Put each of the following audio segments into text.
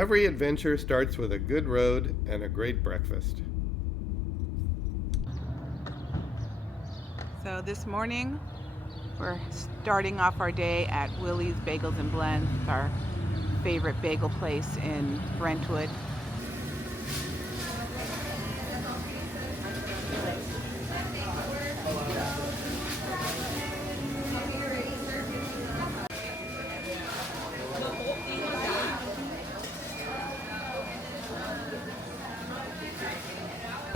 Every adventure starts with a good road and a great breakfast. So this morning we're starting off our day at Willy's Bagels and Blends. It's our favorite bagel place in Brentwood.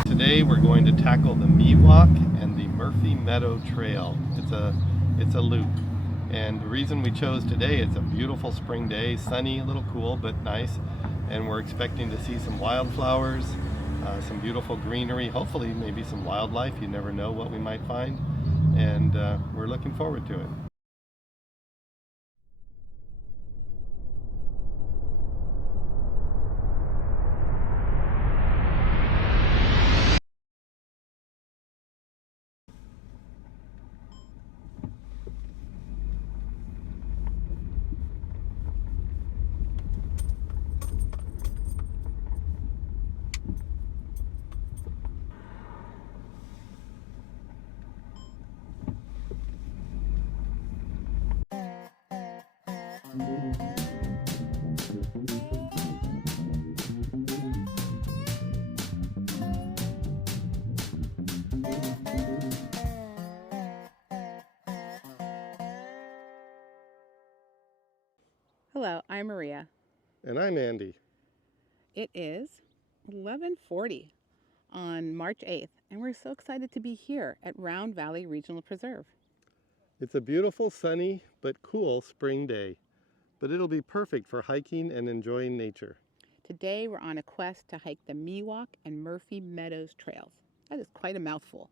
Today we're going to tackle the Miwok and the Meadow Trail. It's a loop. And the reason we chose today, it's a beautiful spring day, sunny, a little cool, but nice. And we're expecting to see some wildflowers, some beautiful greenery, hopefully maybe some wildlife. You never know what we might find. And we're looking forward to it. Hello, I'm Maria. And I'm Andy. It is 11:40 on March 8th, and we're so excited to be here at Round Valley Regional Preserve. It's a beautiful, sunny, but cool spring day. But it'll be perfect for hiking and enjoying nature. Today we're on a quest to hike the Miwok and Murphy Meadows trails. That is quite a mouthful.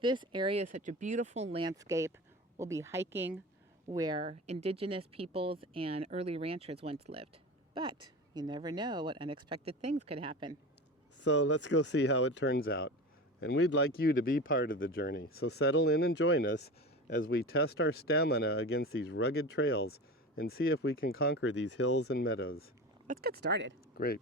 This area is such a beautiful landscape. We'll be hiking where indigenous peoples and early ranchers once lived. But you never know what unexpected things could happen. So let's go see how it turns out. And we'd like you to be part of the journey. So settle in and join us as we test our stamina against these rugged trails and see if we can conquer these hills and meadows. Let's get started. Great.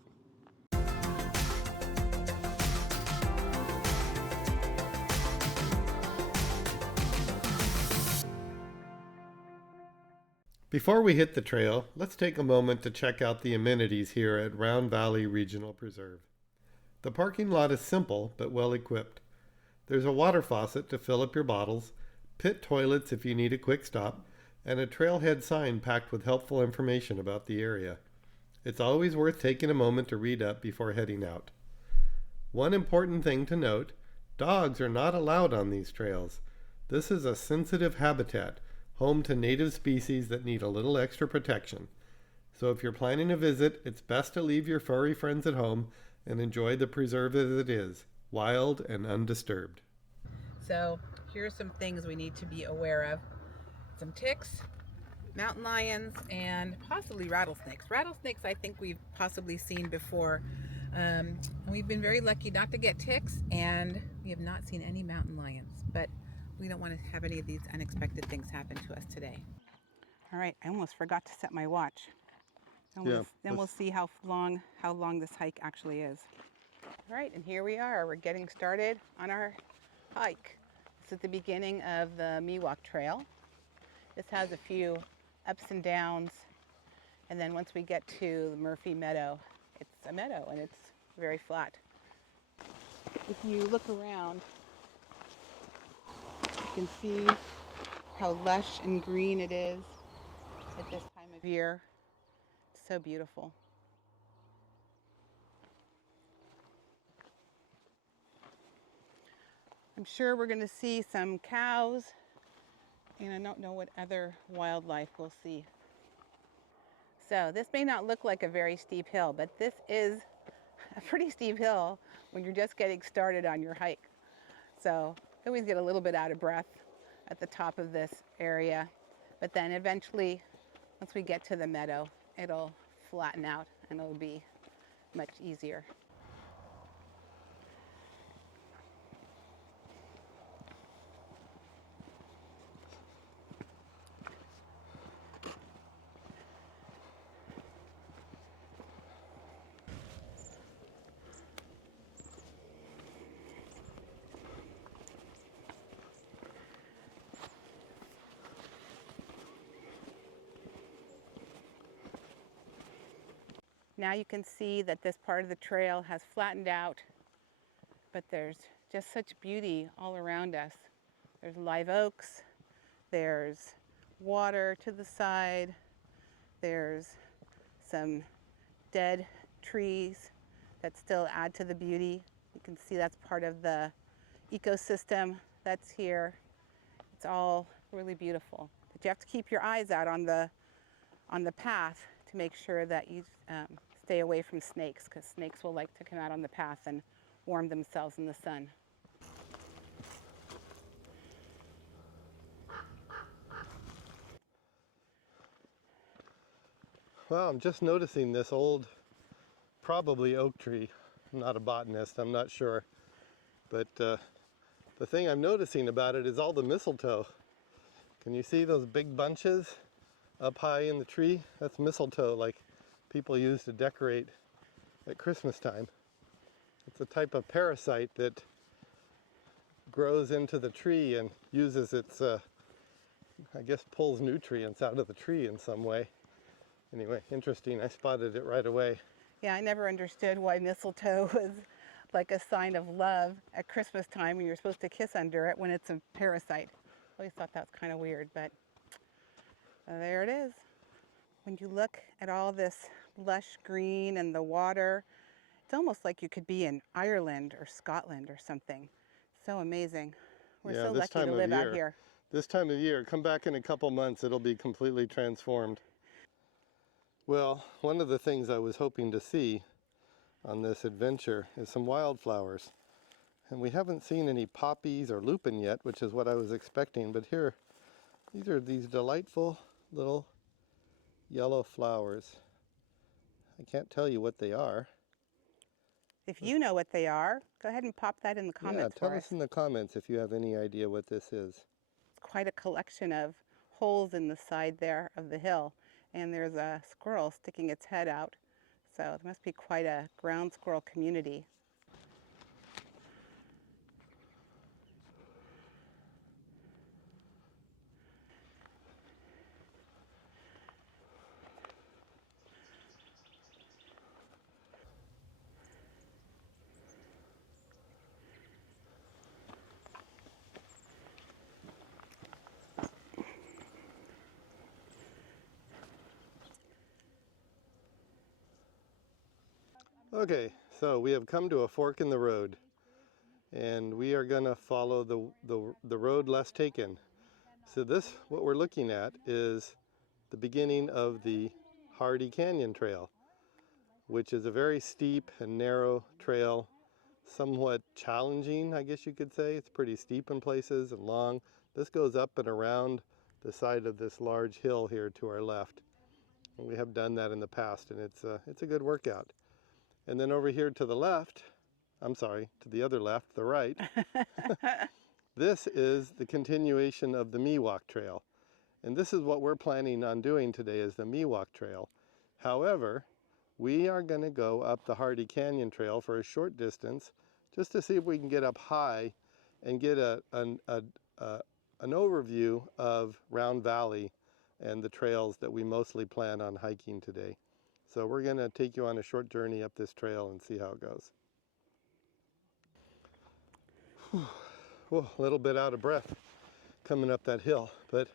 Before we hit the trail, let's take a moment to check out the amenities here at Round Valley Regional Preserve. The parking lot is simple but well equipped. There's a water faucet to fill up your bottles, pit toilets if you need a quick stop, and a trailhead sign packed with helpful information about the area. It's always worth taking a moment to read up before heading out. One important thing to note, dogs are not allowed on these trails. This is a sensitive habitat, home to native species that need a little extra protection. So if you're planning a visit, it's best to leave your furry friends at home and enjoy the preserve as it is, wild and undisturbed. So here are some things we need to be aware of. Some ticks, mountain lions, and possibly rattlesnakes. Rattlesnakes I think we've possibly seen before. We've been very lucky not to get ticks, and we have not seen any mountain lions. But we don't want to have any of these unexpected things happen to us today. All right, I almost forgot to set my watch. Then we'll see how long this hike actually is. All right, and here we are. We're getting started on our hike. This is the beginning of the Miwok Trail. This has a few ups and downs, and then once we get to the Murphy Meadow, it's a meadow and it's very flat. If you look around, you can see how lush and green it is at this time of year. It's so beautiful. I'm sure we're going to see some cows, and I don't know what other wildlife we'll see. So this may not look like a very steep hill, but this is a pretty steep hill when you're just getting started on your hike. So I always get a little bit out of breath at the top of this area, but then eventually, once we get to the meadow, it'll flatten out and it'll be much easier. Now you can see that this part of the trail has flattened out, but there's just such beauty all around us. There's live oaks, there's water to the side, there's some dead trees that still add to the beauty. You can see that's part of the ecosystem that's here. It's all really beautiful. But you have to keep your eyes out on the path to make sure that you stay away from snakes, because snakes will like to come out on the path and warm themselves in the sun. Well, I'm just noticing this old, probably oak tree. I'm not a botanist, I'm not sure. But the thing I'm noticing about it is all the mistletoe. Can you see those big bunches up high in the tree? That's mistletoe, like people use to decorate at Christmas time. It's a type of parasite that grows into the tree and uses its, I guess, pulls nutrients out of the tree in some way. Anyway, interesting. I spotted it right away. Yeah, I never understood why mistletoe was like a sign of love at Christmas time when you're supposed to kiss under it when it's a parasite. I always thought that was kind of weird, but there it is. When you look at all this lush green and the water, it's almost like you could be in Ireland or Scotland or something. So amazing. We're so lucky to live out here. This time of year, come back in a couple months, it'll be completely transformed. Well, one of the things I was hoping to see on this adventure is some wildflowers. And we haven't seen any poppies or lupin yet, which is what I was expecting. But here, these are these delightful little yellow flowers. I can't tell you what they are. If you know what they are, go ahead and pop that in the comments for us. Yeah, tell us in the comments if you have any idea what this is. It's quite a collection of holes in the side there of the hill. And there's a squirrel sticking its head out. So there must be quite a ground squirrel community. Okay, so we have come to a fork in the road, and we are going to follow the road less taken. So this, what we're looking at, is the beginning of the Hardy Canyon Trail, which is a very steep and narrow trail, somewhat challenging, I guess you could say. It's pretty steep in places and long. This goes up and around the side of this large hill here to our left. And we have done that in the past, and it's a good workout. And then over here to the left, I'm sorry, to the other left, the right, this is the continuation of the Miwok Trail. And this is what we're planning on doing today, is the Miwok Trail. However, we are going to go up the Hardy Canyon Trail for a short distance, just to see if we can get up high and get an overview of Round Valley and the trails that we mostly plan on hiking today. So we're going to take you on a short journey up this trail and see how it goes. Whew, a little bit out of breath coming up that hill, but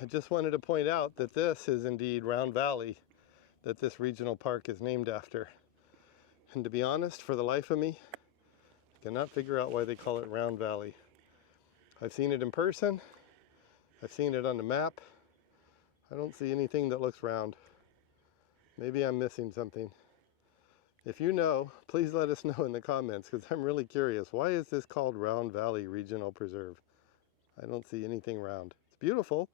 I just wanted to point out that this is indeed Round Valley, that this regional park is named after. And to be honest, for the life of me, I cannot figure out why they call it Round Valley. I've seen it in person, I've seen it on the map. I don't see anything that looks round. Maybe I'm missing something. If you know, please let us know in the comments, because I'm really curious. Why is this called Round Valley Regional Preserve? I don't see anything round. It's beautiful.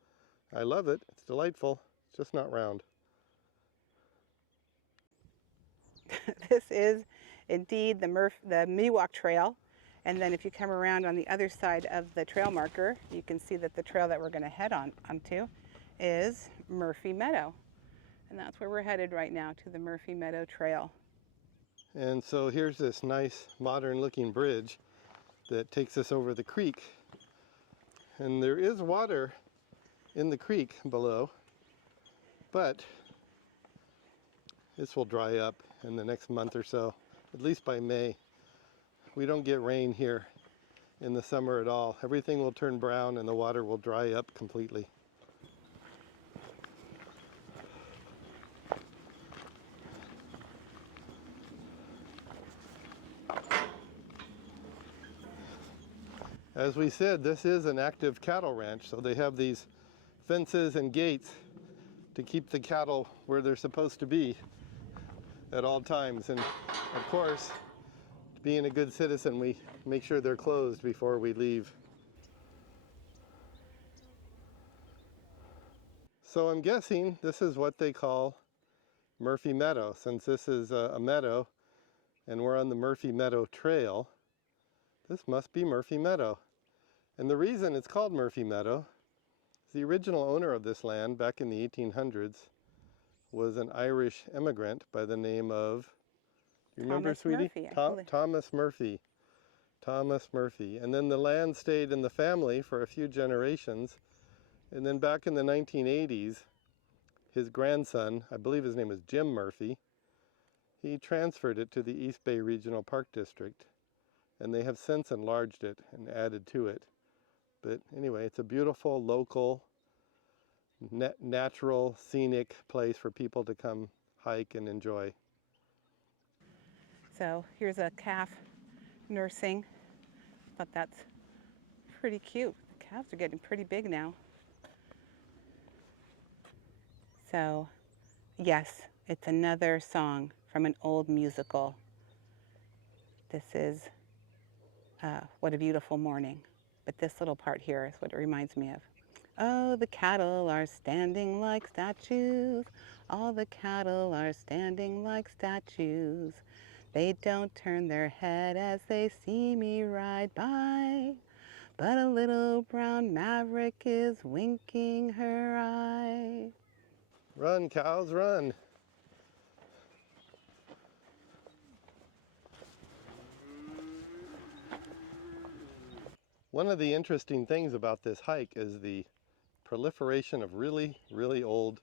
I love it. It's delightful. It's just not round. This is indeed the Miwok Trail. And then if you come around on the other side of the trail marker, you can see that the trail that we're going to head onto is Murphy Meadow. And that's where we're headed right now, to the Murphy Meadow Trail. And so here's this nice modern looking bridge that takes us over the creek. And there is water in the creek below, but This will dry up in the next month or so, at least by May. We don't get rain here in the summer at all. Everything will turn brown and the water will dry up completely. As we said, this is an active cattle ranch, so they have these fences and gates to keep the cattle where they're supposed to be at all times. And of course, being a good citizen, we make sure they're closed before we leave. So I'm guessing this is what they call Murphy Meadow, since this is a meadow and we're on the Murphy Meadow Trail. This must be Murphy Meadow. And the reason it's called Murphy Meadow is the original owner of this land back in the 1800s was an Irish immigrant by the name of, you remember, sweetie? Thomas Murphy. Thomas Murphy. And then the land stayed in the family for a few generations. And then back in the 1980s, his grandson, I believe his name was Jim Murphy, he transferred it to the East Bay Regional Park District. And they have since enlarged it and added to it. But anyway, it's a beautiful, local, natural, scenic place for people to come hike and enjoy. So here's a calf nursing. But that's pretty cute. The calves are getting pretty big now. So yes, it's another song from an old musical. This is What a Beautiful Morning. But this little part here is what it reminds me of. Oh, the cattle are standing like statues. All the cattle are standing like statues. They don't turn their head as they see me ride by. But a little brown maverick is winking her eye. Run, cows, run. One of the interesting things about this hike is the proliferation of really, really old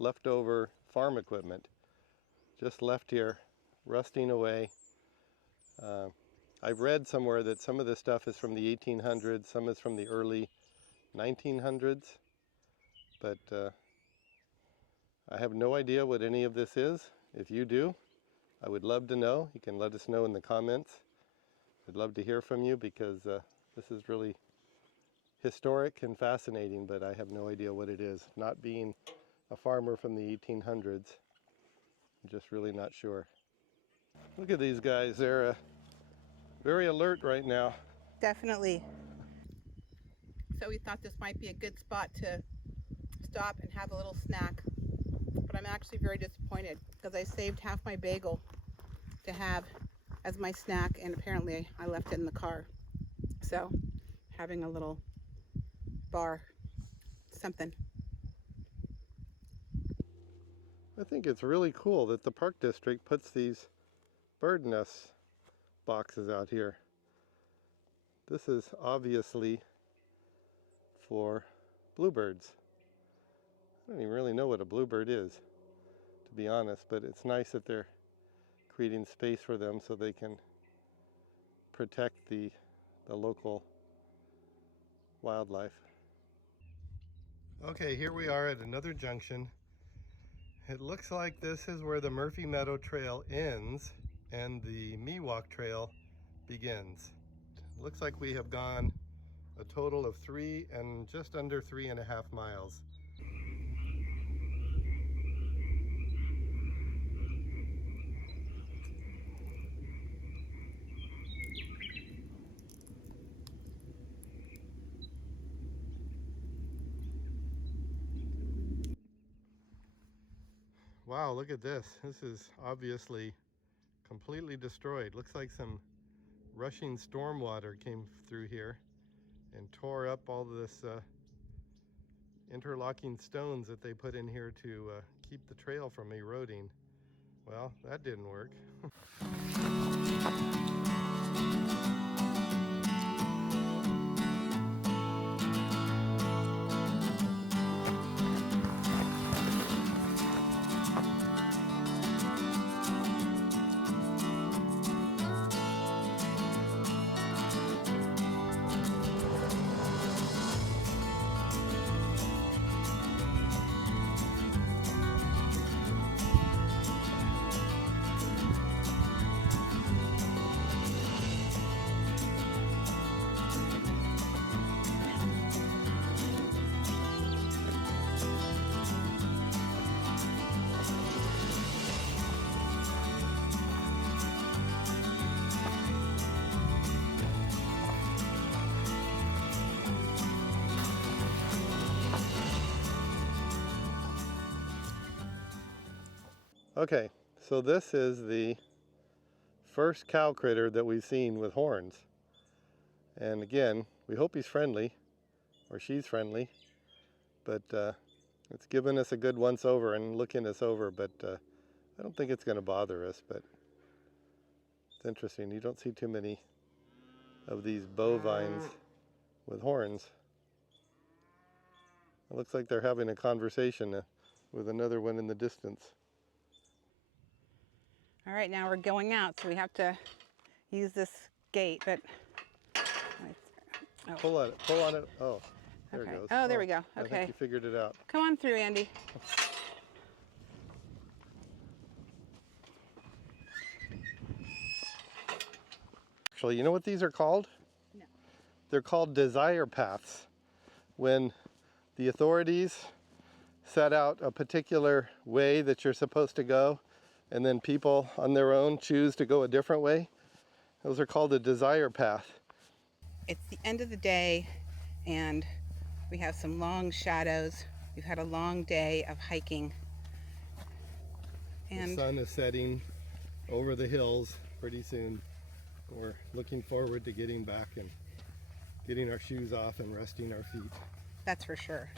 leftover farm equipment. Just left here, rusting away. I've read somewhere that some of this stuff is from the 1800s, some is from the early 1900s, but I have no idea what any of this is. If you do, I would love to know. You can let us know in the comments. I'd love to hear from you because this is really historic and fascinating, but I have no idea what it is. Not being a farmer from the 1800s, I'm just really not sure. Look at these guys. They're very alert right now. Definitely. So we thought this might be a good spot to stop and have a little snack. But I'm actually very disappointed because I saved half my bagel to have as my snack, and apparently I left it in the car. So having a little bar, something. I think it's really cool that the park district puts these bird nest boxes out here. This is obviously for bluebirds. I don't even really know what a bluebird is, to be honest, but it's nice that they're creating space for them so they can protect the local wildlife. Okay, here we are at another junction. It looks like this is where the Murphy Meadow Trail ends and the Miwok Trail begins. It looks like we have gone a total of just under 3.5 miles. Wow, look at this. This is obviously completely destroyed. Looks like some rushing storm water came through here and tore up all this interlocking stones that they put in here to keep the trail from eroding. Well, that didn't work. Okay, so this is the first cow critter that we've seen with horns. And again, we hope he's friendly, or she's friendly, but it's given us a good once over and looking us over, but I don't think it's going to bother us, but it's interesting. You don't see too many of these bovines with horns. It looks like they're having a conversation with another one in the distance. All right, now we're going out, so we have to use this gate, but... Oh. Pull on it. Oh, there Okay. it goes. Oh, there we go. Okay. I think you figured it out. Come on through, Andy. Actually, you know what these are called? No. They're called desire paths. When the authorities set out a particular way that you're supposed to go, and then people on their own choose to go a different way, those are called a desire path. It's the end of the day, and we have some long shadows. We've had a long day of hiking. And the sun is setting over the hills pretty soon. We're looking forward to getting back and getting our shoes off and resting our feet. that's for sure.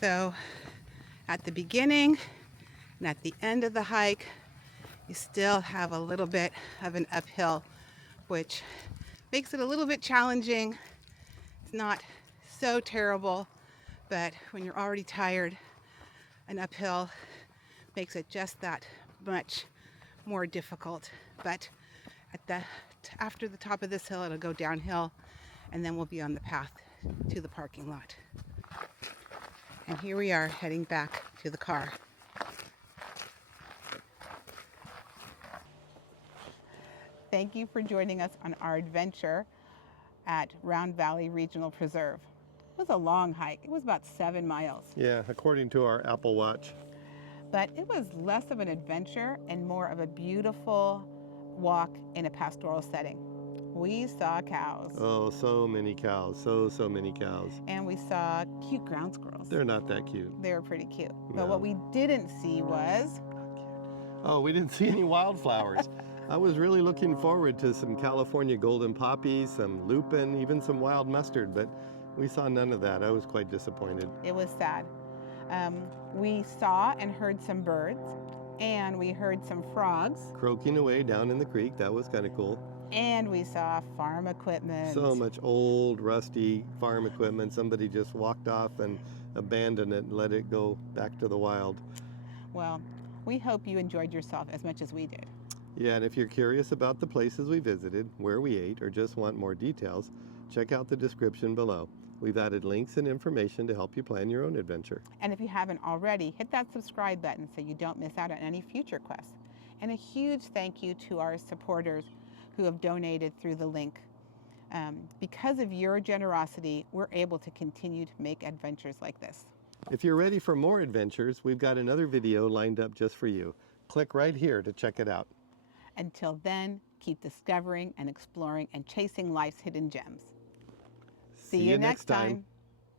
So at the beginning and at the end of the hike, you still have a little bit of an uphill, which makes it a little bit challenging. It's not so terrible, but when you're already tired, an uphill makes it just that much more difficult. But after the top of this hill, it'll go downhill, and then we'll be on the path to the parking lot. And here we are heading back to the car. Thank you for joining us on our adventure at Round Valley Regional Preserve. It was a long hike. It was about 7 miles. Yeah, according to our Apple Watch. But it was less of an adventure and more of a beautiful walk in a pastoral setting. We saw cows. Oh, so many cows. So many cows. And we saw cute ground squirrels. They're not that cute. They were pretty cute. No. But what we didn't see was... Oh, we didn't see any wildflowers. I was really looking forward to some California golden poppies, some lupin, even some wild mustard, but we saw none of that. I was quite disappointed. It was sad. We saw and heard some birds, and we heard some frogs. Croaking away down in the creek, that was kind of cool. And we saw farm equipment. So much old, rusty farm equipment. Somebody just walked off and abandoned it and let it go back to the wild. Well, we hope you enjoyed yourself as much as we did. Yeah, and if you're curious about the places we visited, where we ate, or just want more details, check out the description below. We've added links and information to help you plan your own adventure. And if you haven't already, hit that subscribe button so you don't miss out on any future quests. And a huge thank you to our supporters who have donated through the link. Because of your generosity, we're able to continue to make adventures like this. If you're ready for more adventures, we've got another video lined up just for you. Click right here to check it out. Until then, keep discovering and exploring and chasing life's hidden gems. See you next time.